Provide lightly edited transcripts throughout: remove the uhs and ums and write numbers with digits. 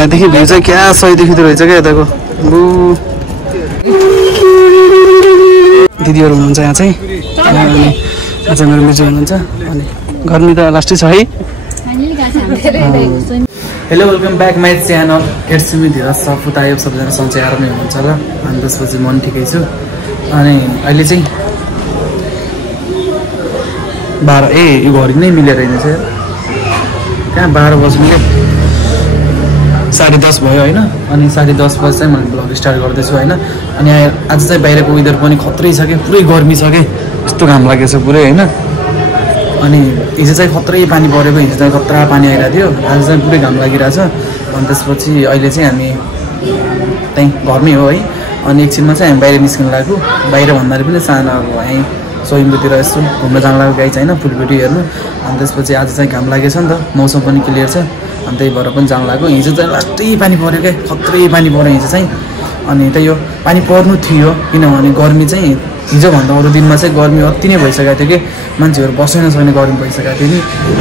यहाँदेखि भ्यू चाहिँ क्या सही देखिँदो रहेछ क्या यताको। दिदीहरू हुनुहुन्छ यहाँ चाहिँ, यहाँ चाहिँ मेरो मिजु हुनुहुन्छ। अनि गर्मी त लास्टै छ है। Hello welcome back my channel एड्समी धीरज सपुतायो। सबजना सन्चै आरामै हुनुहुन्छ होला। अनि त्यसपछि म पनि ठिकै छु। अनि अहिले चाहिँ 12 यो घडी नै मिलेर रहेछ कहाँ 12 बज्नु 10:30 भयो होइन। अनि 10:30 बजी चाहिँ मैले भ्लग स्टार्ट गर्दैछु होइन। अनि आज चाहिँ बाहिरको वेदर पनि खत्रै छ क्या, पुरै गर्मी छ क्या, यस्तो घाम लागेछ पुरै होइन। अनि हिजो चाहिँ खत्रै पानी परेको, हिजो चाहिँ खतरा पानी आइरहेको थियो, आज चाहिँ पुरै घाम लागिरहेछ। अनि त्यसपछि अहिले चाहिँ हामी त्यहीँ घरमै हो है। अनि एकछिनमा चाहिँ हामी बाहिर निस्किन लाग्यो। बाहिर भन्दाखेरि पनि सानो अब यहीँ सोइम्बुतिर यसो घुम्न जान लाग्यो गाई चाहिँ होइन, फुलबुटी हेर्नु। अनि त्यसपछि आज चाहिँ घाम लागेछ नि त, मौसम पनि क्लियर छ। अनि त्यही भएर पनि जान लाग्यो। हिजो चाहिँ लास्टै पानी पऱ्यो क्या, खत्रै पानी पऱ्यो हिजो चाहिँ। अनि त्यही हो पानी पर्नु थियो, किनभने गर्मी चाहिँ हिजोभन्दा अरू दिनमा चाहिँ गर्मी अति नै भइसकेको थियो कि मान्छेहरू बस्नै नसक्ने गर्मी भइसकेको थियो नि।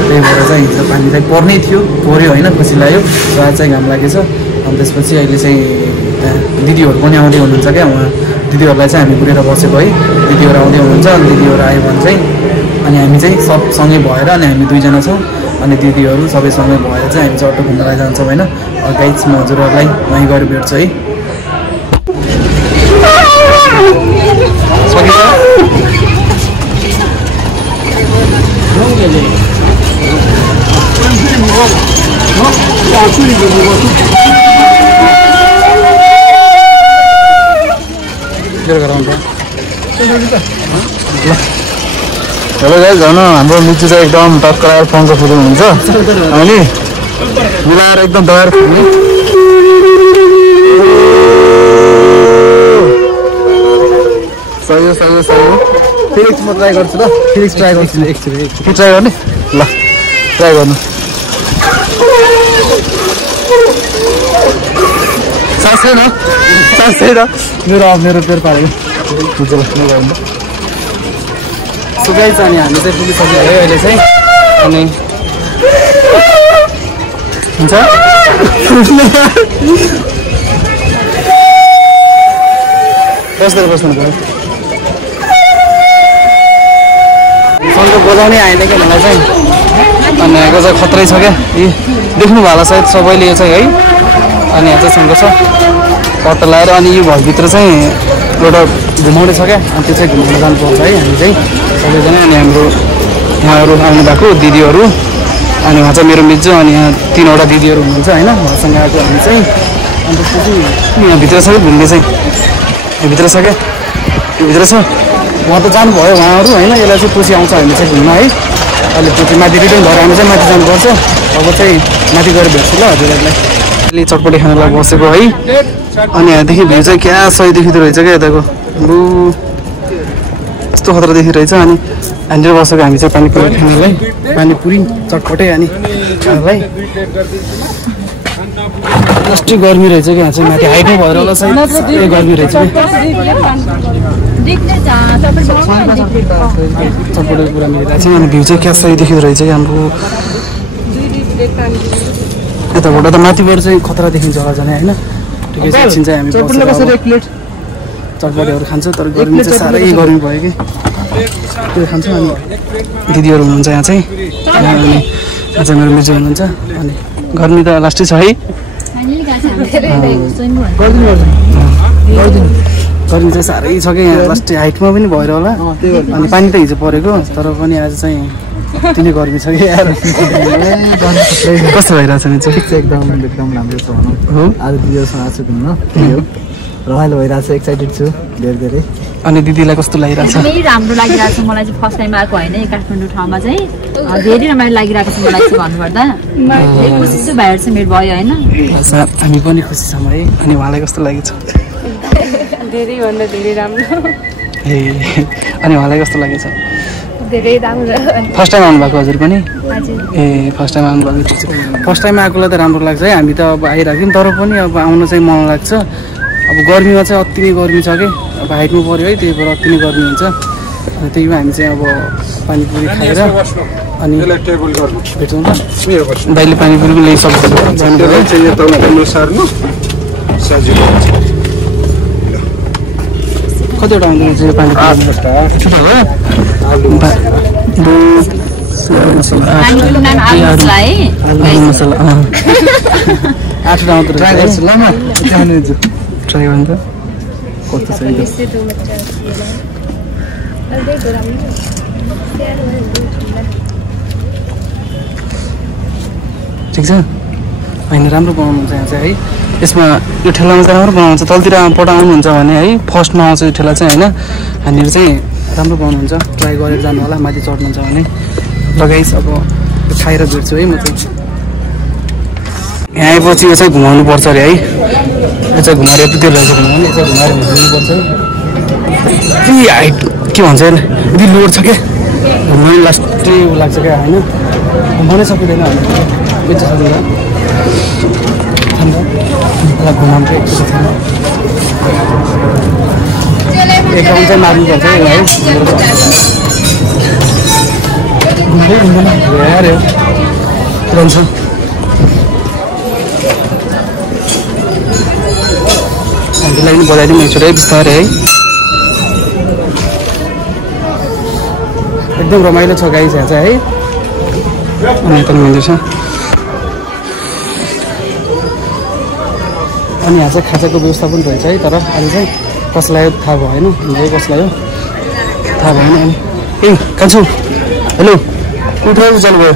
त्यही भएर चाहिँ हिजो पानी चाहिँ पर्नै थियो, पऱ्यो होइन, खुसी लाग्यो। र आज चाहिँ घाम लागेछ। अनि त्यसपछि अहिले चाहिँ दिदीहरू पनि आउँदै हुनुहुन्छ क्या, उहाँ दिदीहरूलाई चाहिँ हामी कुरेर बसेको है। दिदीहरू आउँदै हुनुहुन्छ। अनि दिदीहरू आयो भने चाहिँ अनि हामी चाहिँ सबसँगै भएर, अनि हामी दुईजना छौँ। अनि दिदीहरू सबैसँगै भएर चाहिँ हामी चाहिँ अटो घुम्नलाई जान्छौँ होइन। गाइज म हजुरहरूलाई वहीँ गएर भेट्छु है। हेलो गाइज, झन् हाम्रो मिचु चाहिँ एकदम टक्कर पङ्क फुल्नु हुन्छ। अनि मिलाएर एकदम दबाएर फुल्ने। सही हो सही हो सही हो। फिलिक्स म ट्राई गर्छु ल, फिलिक्स ट्राई गर्छु एकचोटि। के ट्राई गर्ने ल, ट्राई गर्नु। सास छैन, सास छैन मेरो पेर पारेको हुन्छ ल गर्नु। सुगाइ छ। अनि हामी चाहिँ पुगिसक्यो है अहिले चाहिँ। अनि हुन्छ बस्नु पऱ्यो। सँगै बोलाउनै आएन क्या मलाई चाहिँ। अनि यहाँको चाहिँ खत्रै छ क्या, देख्नु भयो होला सायद सबैले यो चाहिँ है। अनि यहाँ चाहिँ सँगै छ पट्टा लगाएर। अनि यो घरभित्र चाहिँ एउटा घुमाउने छ क्या, अनि त्यो चाहिँ घुमाउन जानुपर्छ है हामी चाहिँ सबैजना। अनि हाम्रो उहाँहरू आउनु भएको दिदीहरू, अनि उहाँ चाहिँ मेरो मिजु, अनि यहाँ 3वटा दिदीहरू हुनुहुन्छ होइन, उहाँसँग आएको हामी चाहिँ। अनि त्यसपछि यहाँभित्र छ कि घुम्ने चाहिँ भित्र छ क्या, यो भित्र छ। उहाँ त जानुभयो उहाँहरू होइन। यसलाई चाहिँ पछि आउँछ हामी चाहिँ घुम्न है। अहिले पछि माथि रिटर्न भएर हामी चाहिँ माथि जानुपर्छ। अब चाहिँ माथि गएर भेट्छु ल हजुरहरूलाई। अहिले चटपटी खानलाई बसेको है। अनि यहाँदेखि भ्यू चाहिँ क्या सही देखिँदो रहेछ क्या यताको। यस्तो खतरा देखिरहेछ। अनि यहाँनिर बसेको हामी चाहिँ पानीपुरी खानलाई, पानीपुरी चटपटै अनि खानलाई। लास्टै गर्मी रहेछ क्या यहाँ चाहिँ, माथि हाइटमा भएर होला सायद गर्मी रहेछ कि चटपटै पुरा मिलिरहेको छ। अनि भ्यू चाहिँ क्या सही देखिँदो रहेछ कि हाम्रो यताबाट त माथिबाट चाहिँ खतरा देखिन्छ होला जाने होइन। ठिकै छ, एकछिन चाहिँ हामी चटपटीहरू खान्छौँ। तर गर्मी चाहिँ साह्रै गर्मी भयो कि त्यो खान्छौँ। अनि दिदीहरू हुनुहुन्छ यहाँ चाहिँ, अनि यहाँ चाहिँ मेरो मिजु हुनुहुन्छ। अनि गर्मी त लास्टै छ है। गर्मी चाहिँ साह्रै छ क्या यहाँ, लास्टै हाइटमा पनि भएर होला। अनि पानी त हिजो परेको, तर पनि आज चाहिँ अति नै गर्मी छ कि यार। कस्तो भइरहेछ नि चाहिँ? एकदम राम्रो छ भनौँ हो। आज दिदीहरूसँग आएको छु घुम्न, त्यही हो, रमाइलो भइरहेको छ, एक्साइटेड छु धेरै। अनि दिदीलाई कस्तो लागिरहेछ? एकदमै राम्रो लागिरहेको छ मलाई चाहिँ। फर्स्ट टाइम आएको होइन यो काठमाडौँ ठाउँमा चाहिँ, धेरै रमाइलो लागिरहेको छ मलाई चाहिँ भन्नुपर्दा। खुसी छु, भाइहरू चाहिँ मेरो भयो होइन। हामी पनि खुसी छौँ है। अनि उहाँलाई कस्तो लागेछ? धेरैभन्दा धेरै राम्रो। ए अनि उहाँलाई कस्तो लागेछ? धेरै राम्रो। फर्स्ट टाइम आउनुभएको हजुर पनि? हजुर। ए फर्स्ट टाइम आउनुभएको। फर्स्ट टाइम आएकोलाई त राम्रो लाग्छ है। हामी त अब आइरहेको थियौँ, तर पनि अब आउन चाहिँ मन लाग्छ। अब गर्मीमा चाहिँ अति नै गर्मी छ कि, अब हाइटमा पऱ्यो है, त्यही भएर अति नै गर्मी हुन्छ। त्यही भएर हामी चाहिँ अब पानीपुरी खाएर अनि यसलाई टेबल गर्नु भेटौँ ल उयो गर्नु दाइले पानीपुरी पनि ल्याइसक्छ टेबल चाहिँ यो तपाईँले सार्नु सजिलो हुन्छ कतिवटा आउँदैन चाहिँ पानी 8 पानीको नाम आलु मसला है मसला 8 आउँदो ट्राई रहेछ गर्छु ल म जान्छु ट्राई गर्नु त कस्तो छ यो ठिक छ होइन राम्रो बनाउनुहुन्छ यहाँ चाहिँ है यसमा यो ठेलामा चाहिँ राम्रो बनाउनुहुन्छ तलतिर पठाउनुहुन्छ भने है फर्स्टमा आउँछ यो ठेला चाहिँ होइन हामीहरू चाहिँ राम्रो बनाउनुहुन्छ ट्राई गरेर जानु होला माथि चढ्नुहुन्छ भने लगाइस अब खाएर भेट्छु है म चाहिँ यहाँ आएपछि यो चाहिँ घुमाउनु पर्छ अरे है यो चाहिँ घुमाएर यतितिर रहेछ घुमाउने यो चाहिँ घुमाएर घुम्नुपर्छ यति हाइट के भन्छ यदि लोड छ क्या घुम्नु लास्टै लाग्छ क्या होइन घुमाउनै सकिँदैन हामी यति सकिँदैन घुमाउनु एक राउन्ड चाहिँ मार्नुपर्छ है घुम्दै रहन्छ हामीलाई पनि बजाइदिउँ एकचोटि बिस्तारै है एकदम रमाइलो छ गाइस यहाँ चाहिँ है अनि यता मिल्दैछ अनि यहाँ चाहिँ खाजाको व्यवस्था पनि रहेछ है तर अहिले चाहिँ कसलाई हो थाहा भएन है कसलाई हो थाहा भएन अनि ए कान्छु हेलो उठ्नु चल्नुभयो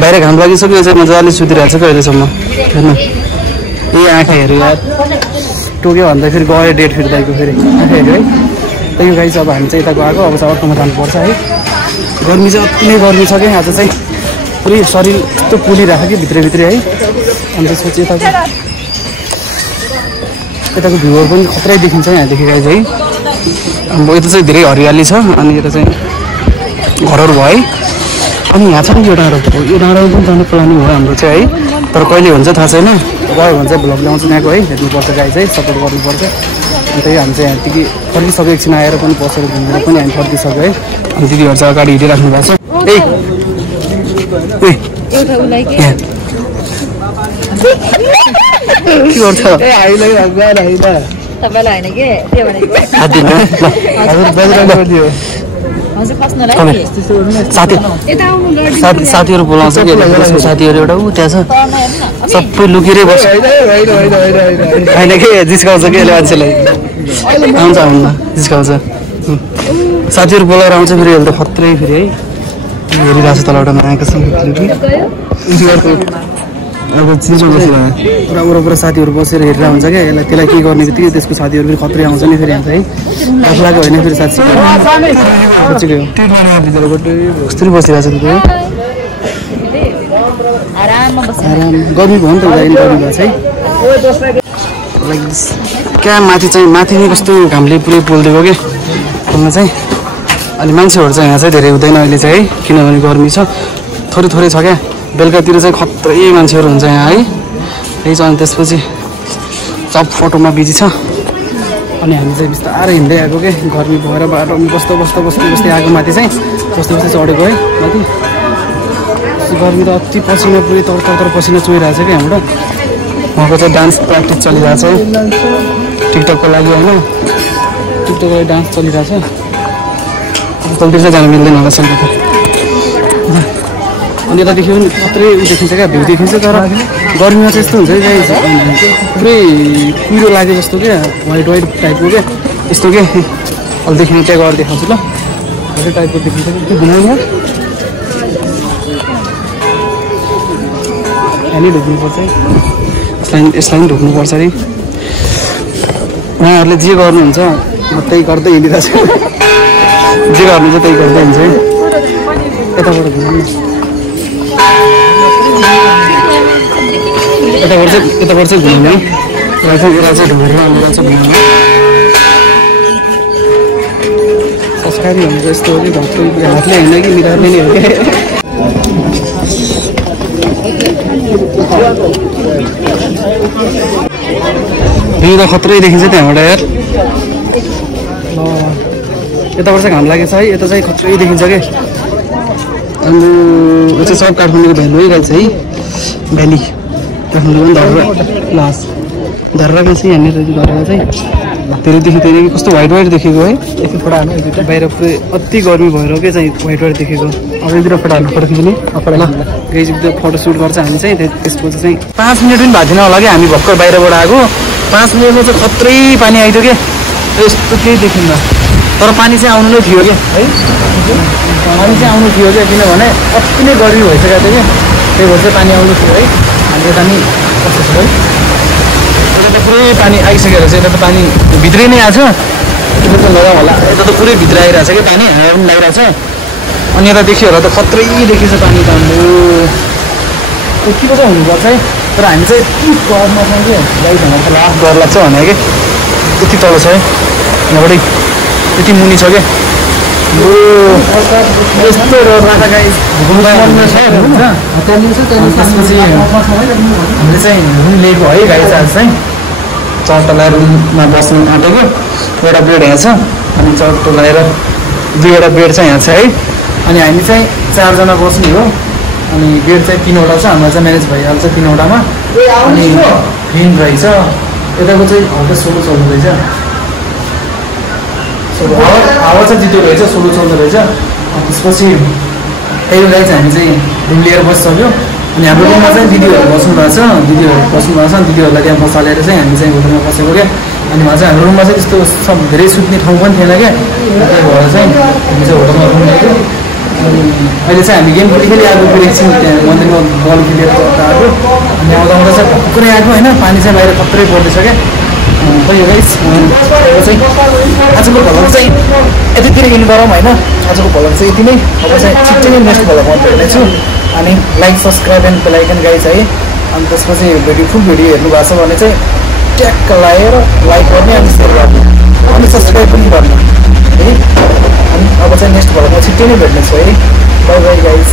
बाहिर घाम लागिसक्यो चाहिँ मजाले सुतिरहेको छ क्या अहिलेसम्म हेर्नु ए आँखा हेऱ्यो यार टोक्यो भन्दा फेरि गयो डेट फिर्ताको फेरि आँखा हेऱ्यो है त्यही गाई चाहिँ अब हामी चाहिँ यताको आएको अब चाहिँ अर्कोमा जानुपर्छ है गर्मी चाहिँ अति नै गर्मी छ क्या आज चाहिँ पुरै शरीर यस्तो पोलिरहेको कि भित्रभित्रै है अनि त्यसपछि यताको भ्यूहरू पनि खत्रै देखिन्छ यहाँदेखि गाई चाहिँ अब यता चाहिँ धेरै हरियाली छ अनि यता चाहिँ घरहरू भयो है अनि यहाँ छ नि यो डाँडो यो डाँडोमा पनि जाने प्लानिङ हो हाम्रो चाहिँ है तर कहिले हुन्छ थाहा छैन गयो भने चाहिँ भ्लग ल्याउँछ यहाँको है हेर्नुपर्छ गाई चाहिँ सपोर्ट गर्नुपर्छ अन्त हामी चाहिँ यहाँदेखि फर्किसक्यो एकछिन आएर पनि बसेर घुमेर पनि हामी फर्किसक्यो है अनि दिदीहरू चाहिँ अगाडि हिँडिराख्नु भएको छ तपाईँलाई होइन के त्यो भनेको हजुर फस्नलाई साथीहरू बोलाउँछ कि साथीहरू एउटा ऊ त्यहाँ छ सबै लुकेरै बस्छ होइन के जिस्काउँछ कि यसले मान्छेलाई आउँछ हुन्न जिस्काउँछ साथीहरू बोलाएर आउँछ फेरि अहिले त खत्रै फेरि है हेरिरहेको छ तलबाट आएको छ अब चिजमा बसेर पुरा वरपर साथीहरू बसेर हेरेर हुन्छ क्या यसलाई त्यसलाई के गर्ने बित्तिकै त्यसको साथीहरू फेरि खत्रै आउँछ नि फेरि यहाँ चाहिँ है आफूलाई होइन फेरि साथी कस्तो बसिरहेको छ आराम गर्मी भयो नि त गर्मी भएको चाहिँ क्या माथि चाहिँ माथि नै कस्तो घामले पुरै पोलिदिएको कि पोल्न चाहिँ अनि मान्छेहरू चाहिँ यहाँ चाहिँ धेरै हुँदैन अहिले चाहिँ है किनभने गर्मी छ थोरै थोरै छ क्या बेलुकातिर चाहिँ खत्रै मान्छेहरू हुन्छ यहाँ है त्यही छ अनि त्यसपछि सब फोटोमा बिजी छ अनि हामी चाहिँ बिस्तारै हिँड्दै आएको के गर्मी भएर बाटोमा बस्दै आएको माथि चाहिँ बस्दै चढेको है माथि गर्मी त अति पसिना पुरै तर पसिना चुहिरहेको छ कि हाम्रो उहाँको चाहिँ डान्स प्र्याक्टिस चलिरहेको छ टिकटकको लागि होइन टिकटकको लागि डान्स चलिरहेको छ तलतिर चाहिँ जानु मिल्दैन होला सङ्गीत अनि यतादेखि पनि खत्रै देखिन्छ क्या भ्यू देखिन्छ तर गर्मीमा चाहिँ यस्तो हुन्छ कि पुरै कुहिरो लाग्यो जस्तो क्या वाइट टाइपको क्या यस्तो के अलिदेखि त्यहाँ गएर देखाउँछु ल वाइट टाइपको देखिन्छ कि त्यो घुमाउनु यहाँनिर ढुक्नुपर्छ है यसलाई पनि ढुक्नुपर्छ अरे उहाँहरूले जे गर्नुहुन्छ म त्यही गर्दै हिँडिरहेको छु जे गर्नुहुन्छ त्यही गर्दै हुन्छ है यताबाट घुमाउनु यताबाट चाहिँ घुमाउनु यसलाई चाहिँ ढुकेर अन्त चाहिँ घुमाउनु सब्सक्राइब भनेको यस्तो हो कि भक्तै हातले होइन कि मिरारले नै हो क्या त खत्रै देखिन्छ त्यहाँबाट यार यताबाट चाहिँ घाम लागेको छ है यता चाहिँ खत्रै देखिन्छ कि काठमाडौँ यो चाहिँ सब काठमाडौँको भ्यालु है गाइस है भ्याली काठमाडौँ धर्रा लास धर्रामा चाहिँ यहाँनिर धर्रामा चाहिँ धेरै देखिँदैन कि कस्तो व्हाइट देखेको है एकछिन फोटो हाल्नु एकचोटि बाहिर पुरै अति गर्मी भएर के चाहिँ व्हाइट देखेको अब यतिर फोटो हाल्नु फोटो खिच्ने ल गाइस एकदम फोटो सुट गर्छ हामी चाहिँ त्यसपछि चाहिँ 5 मिनट पनि भएको थिएन होला कि हामी भर्खर बाहिरबाट आएको 5 मिनटमा चाहिँ खत्रै पानी आइदियो के यस्तो केही देखिन्न तर पानी चाहिँ आउनु नै थियो कि है पानी चाहिँ आउनु थियो क्या किनभने अति नै गर्मी भइसकेको थियो कि त्यही भएर चाहिँ पानी आउनु थियो है हामी यता नि कस्तो छ है यता त पुरै पानी आइसकेको रहेछ यता त पानी भित्रै नै आएको छ यता त लगाउँ होला यता त पुरै भित्र आइरहेको छ कि पानी हावा पनि लागिरहेको छ अनि यता देखियो होला त खत्रै देखिन्छ पानी त हाम्रो यतिको चाहिँ हुनुपर्छ है तर हामी चाहिँ यति डरमा छौँ कि गाई भनेर त लास्ट डर लाग्छ भने कि यति तल छ है यहाँबाटै यति मुनि छ क्या यस्तो डर लाग्छ गाई त्यसपछि हामीले चाहिँ रुम लिएको है गाई चाहिँ आज चाहिँ चट्टा रुममा बस्नु आँटेको एउटा बेड यहाँ छ अनि चट्टो लगाएर 2वटा बेड चाहिँ यहाँ छ है अनि हामी चाहिँ 4जना बस्ने हो अनि बेड चाहिँ 3वटा छ हाम्रो चाहिँ म्यानेज भइहाल्छ 3वटामा अनि फिन रहेछ यताको चाहिँ हल्का सोलो चल्दो रहेछ हावा चाहिँ जितो रहेछ सोलो चल्दो रहेछ त्यसपछि त्यही बेला चाहिँ हामी चाहिँ रुम लिएर बसिसक्यो अनि हाम्रो रुममा चाहिँ दिदीहरू बस्नु भएको छ दिदीहरूलाई त्यहाँ बसालेर चाहिँ हामी चाहिँ होटलमा बसेको क्या अनि उहाँ चाहिँ हाम्रो रुममा चाहिँ त्यस्तो सब धेरै सुत्ने ठाउँ पनि थिएन क्या त्यही भएर चाहिँ हामी चाहिँ होटलमा रुम लिएको अनि अहिले चाहिँ हामी गेम खेली आएको फेरि एकछिन त्यहाँ मन्दिरमा बल खेलेर आएको अनि आउँदा चाहिँ भर्खरै आएको होइन पानी चाहिँ बाहिर खत्रै पर्दैछ क्या यो गाइस चाहिँ आजको भ्लग चाहिँ यतितिर इन गरौँ होइन आजको भ्लग चाहिँ यति नै अब चाहिँ छिट्टै नै नेक्स्ट भ्लगमा भेट्नेछु अनि like subscribe and bell icon guys है अनि त्यसपछि फुल भिडियो हेर्नु भएको छ भने चाहिँ ट्याक्क लगाएर लाइक गर्ने अनि सेयर गर्ने अनि सब्सक्राइब पनि गर्ने है अनि अब चाहिँ नेक्स्ट भ्लगमा छिट्टै नै भेट्नेछु है बाई बाई गाइस